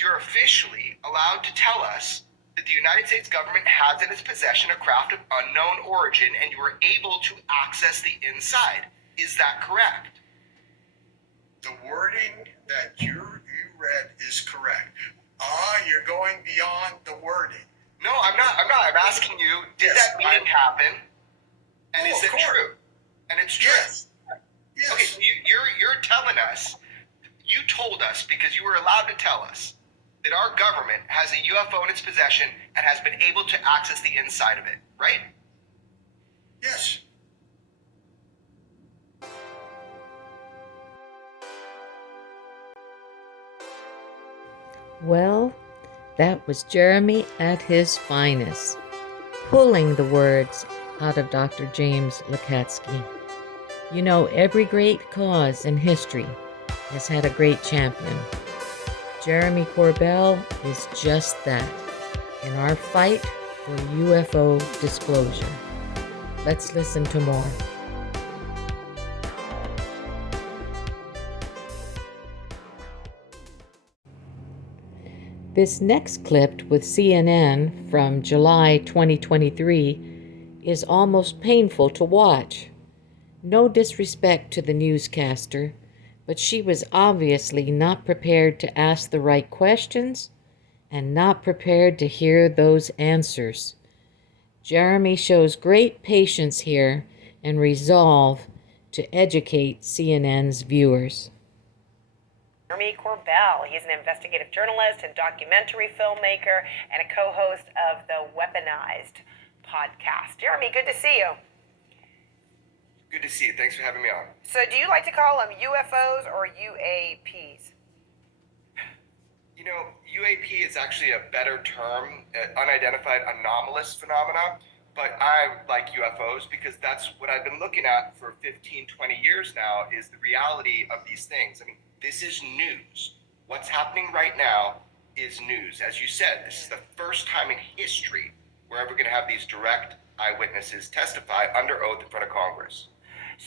means you're officially allowed to tell us that the United States government has in its possession a craft of unknown origin and you were able to access the inside. Is that correct? The wording that you read is correct. You're going beyond the wording. No, I'm not. I'm asking you, did that meeting happen? And is it true? And it's true. Yes. Yes. Okay, so you're telling us, you told us because you were allowed to tell us that our government has a UFO in its possession and has been able to access the inside of it, right? Yes. Well, that was Jeremy at his finest, pulling the words out of Dr. James Lakatski. You know, every great cause in history has had a great champion. Jeremy Corbell is just that in our fight for UFO disclosure. Let's listen to more. This next clip with CNN from July 2023 is almost painful to watch. No disrespect to the newscaster, but she was obviously not prepared to ask the right questions and not prepared to hear those answers. Jeremy shows great patience here and resolve to educate CNN's viewers. Jeremy Corbell. He's an investigative journalist and documentary filmmaker and a co-host of the Weaponized podcast. Jeremy, good to see you. Good to see you. Thanks for having me on. So do you like to call them UFOs or UAPs? You know, UAP is actually a better term, unidentified anomalous phenomena, but I like UFOs because that's what I've been looking at for 15, 20 years now is the reality of these things. I mean, this is news. What's happening right now is news. As you said, this is the first time in history we're ever going to have these direct eyewitnesses testify under oath in front of Congress.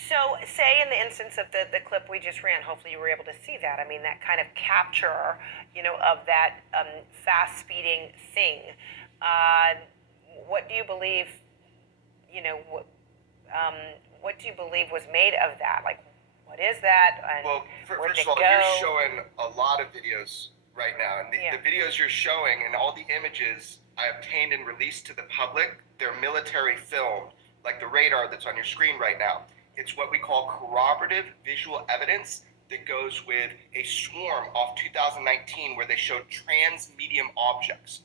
So say in the instance of the clip we just ran, hopefully you were able to see that. I mean, that kind of capture, of that fast speeding thing. What do you believe, what do you believe was made of that? Like, what is that? And well, first of all, you're showing a lot of videos right now. And the videos you're showing and all the images I obtained and released to the public, they're military filmed, like the radar that's on your screen right now. It's what we call corroborative visual evidence that goes with a swarm off 2019 where they showed trans-medium objects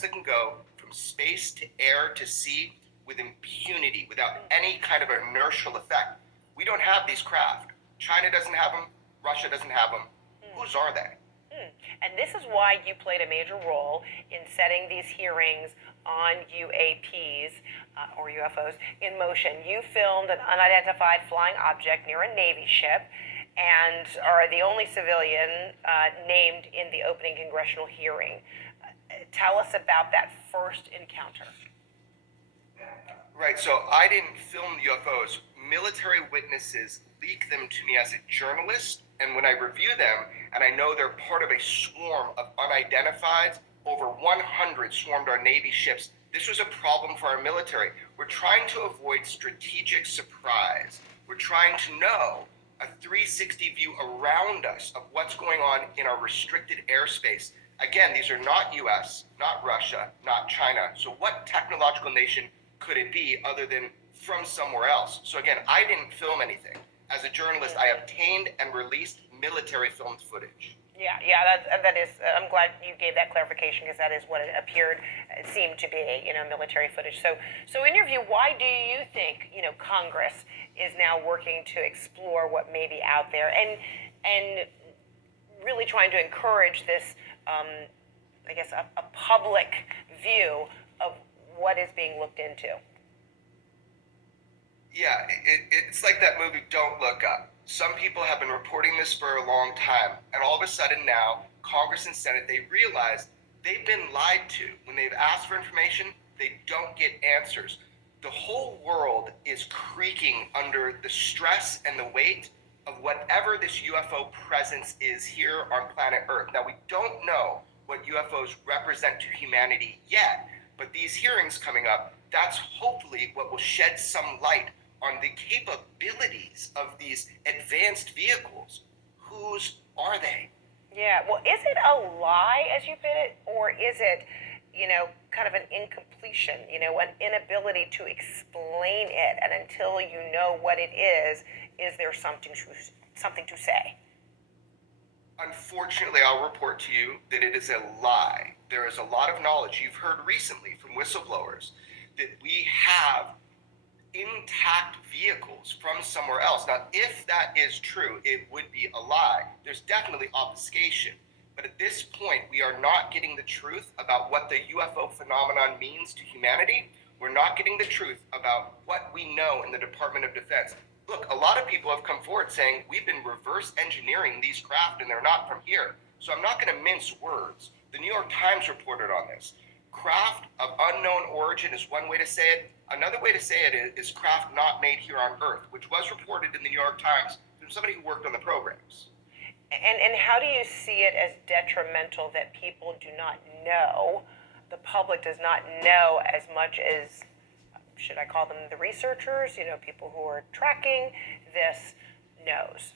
that can go from space to air to sea with impunity, without any kind of inertial effect. We don't have these craft. China doesn't have them. Russia doesn't have them. Whose are they? And this is why you played a major role in setting these hearings on UAPs or UFOs in motion. You filmed an unidentified flying object near a Navy ship and are the only civilian named in the opening congressional hearing. Tell us about that first encounter. Right, so I didn't film UFOs. Military witnesses leak them to me as a journalist, and when I review them, and I know they're part of a swarm of unidentifieds, over 100 swarmed our Navy ships. This was a problem for our military. We're trying to avoid strategic surprise. We're trying to know a 360 view around us of what's going on in our restricted airspace. Again, these are not US, not Russia, not China. So what technological nation could it be other than from somewhere else? So again, I didn't film anything. As a journalist, I obtained and released military filmed footage. Yeah, that is, I'm glad you gave that clarification because that is what it seemed to be, military footage. So in your view, why do you think, Congress is now working to explore what may be out there and really trying to encourage this, a public view of what is being looked into? Yeah, it's like that movie, Don't Look Up. Some people have been reporting this for a long time, and all of a sudden now, Congress and Senate, they realize they've been lied to. When they've asked for information, they don't get answers. The whole world is creaking under the stress and the weight of whatever this UFO presence is here on planet Earth. Now, we don't know what UFOs represent to humanity yet. But these hearings coming up, that's hopefully what will shed some light on the capabilities of these advanced vehicles. Whose are they? Yeah, well, is it a lie, as you put it, or is it, kind of an incompletion, an inability to explain it, and until you know what it is there something to say? Unfortunately, I'll report to you that it is a lie. There is a lot of knowledge you've heard recently from whistleblowers that we have intact vehicles from somewhere else. Now, if that is true, it would be a lie. There's definitely obfuscation. But at this point, we are not getting the truth about what the UFO phenomenon means to humanity. We're not getting the truth about what we know in the Department of Defense. Look, a lot of people have come forward saying we've been reverse engineering these craft and they're not from here. So I'm not going to mince words. The New York Times reported on this. Craft of unknown origin is one way to say it. Another way to say it is craft not made here on Earth, which was reported in the New York Times from somebody who worked on the programs. And how do you see it as detrimental that people do not know, the public does not know as much as, should I call them the researchers, people who are tracking this knows?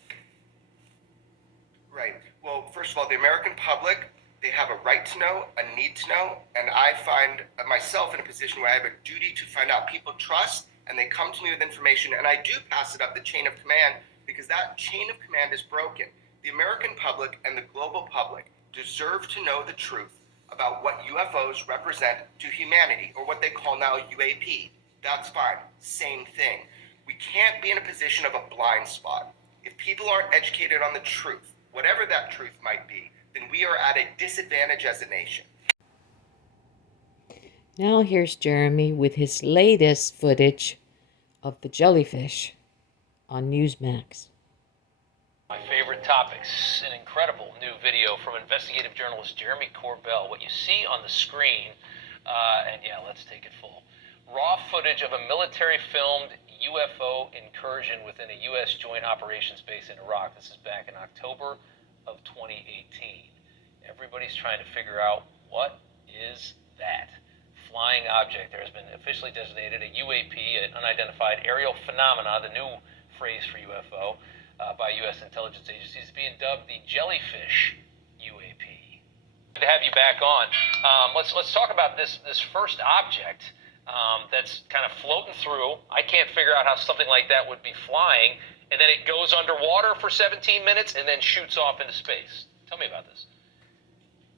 Right. Well, first of all, the American public, they have a right to know, a need to know, and I find myself in a position where I have a duty to find out. People trust, and they come to me with information, and I do pass it up the chain of command because that chain of command is broken. The American public and the global public deserve to know the truth about what UFOs represent to humanity, or what they call now UAP. That's fine. Same thing. We can't be in a position of a blind spot. If people aren't educated on the truth, whatever that truth might be, then we are at a disadvantage as a nation. Now here's Jeremy with his latest footage of the jellyfish on Newsmax. My favorite topics, an incredible new video from investigative journalist Jeremy Corbell. What you see on the screen, and yeah, let's take it full. Raw footage of a military-filmed UFO incursion within a U.S. Joint Operations base in Iraq. This is back in October of 2018. Everybody's trying to figure out, what is that? Flying object. There has been officially designated a UAP, an unidentified aerial phenomena, the new phrase for UFO, by U.S. intelligence agencies, being dubbed the jellyfish UAP. Good to have you back on. Let's talk about this first object that's kind of floating through. I can't figure out how something like that would be flying, and then it goes underwater for 17 minutes and then shoots off into space. Tell me about this.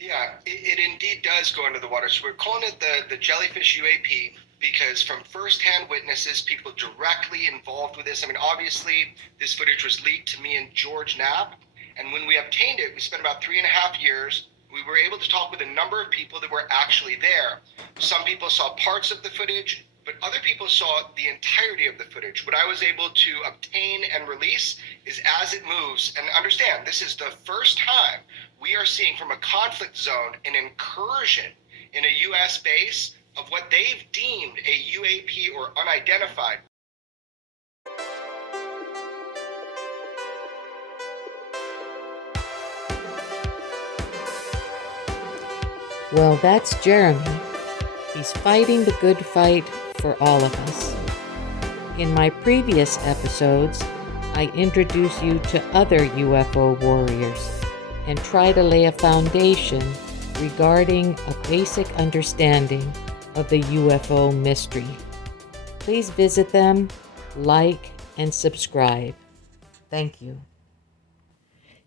Yeah, it indeed does go under the water. So we're calling it the jellyfish UAP because from firsthand witnesses, people directly involved with this. I mean, obviously, this footage was leaked to me and George Knapp. And when we obtained it, we spent about 3.5 years. We were able to talk with a number of people that were actually there. Some people saw parts of the footage, but other people saw the entirety of the footage. What I was able to obtain and release is as it moves. And understand, this is the first time we are seeing from a conflict zone an incursion in a U.S. base of what they've deemed a UAP or unidentified. Well, that's Jeremy. He's fighting the good fight for all of us. In my previous episodes, I introduce you to other UFO warriors and try to lay a foundation regarding a basic understanding of the UFO mystery. Please visit them, like, and subscribe. Thank you.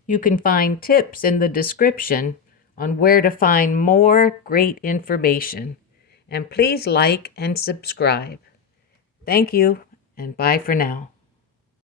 You can find tips in the description on where to find more great information. And please like and subscribe. Thank you, and bye for now.